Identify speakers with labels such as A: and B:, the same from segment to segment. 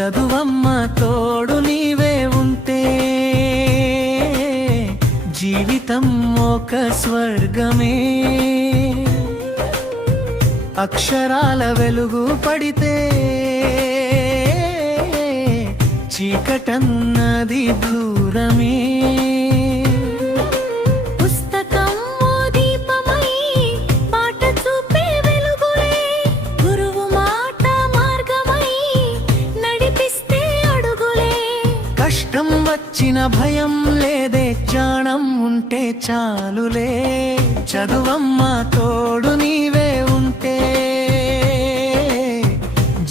A: చదువమ్మ తోడు నీవే ఉంటే జీవితం ఒక స్వర్గమే. అక్షరాల వెలుగు పడితే చీకటన్నది దూరమే. వచ్చిన భయం లేదే చాణం ఉంటే చాలులే. చదువమ్మ తోడు నీవే ఉంటే.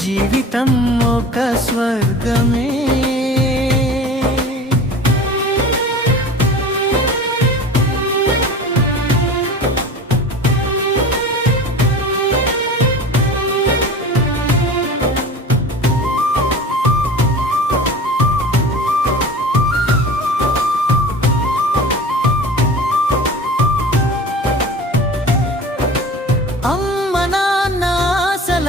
A: జీవితం ఒక స్వర్గమే.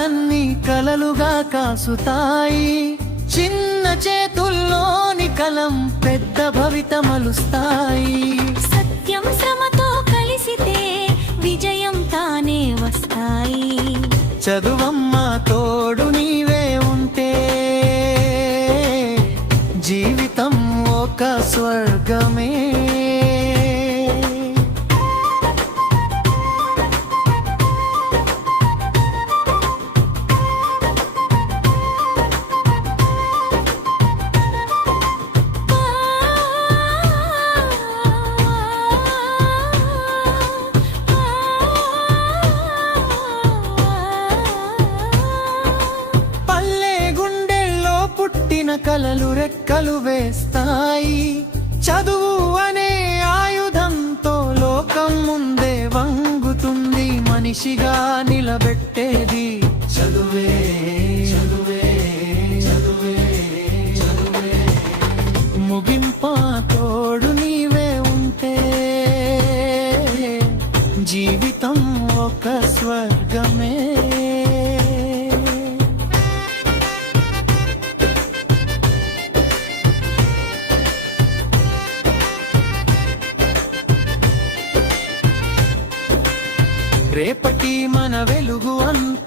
A: ఆశలన్నీ కలలుగా కాసుతాయి. చిన్న చేతుల్లోని కలం పెద్ద భవిత మలుస్తాయి
B: సత్యం శ్రమతో కలిసితే విజయం తానే వస్తాయి.
A: చదువమ్మ తోడు నీవే ఉంటే జీవితం ఒక స్వర్గమే. కలలు రెక్కలు వేస్తాయి. చదువు అనే ఆయుధంతో లోకం ముందే వంగుతుంది. మనిషిగా నిలబెట్టేది. చదువే చదువే చదువే చదువే. ముగింపా తోడు నీవే ఉంటే. జీవితం ఒక స్వర్గమే. రేపటి మన వెలుగు అంత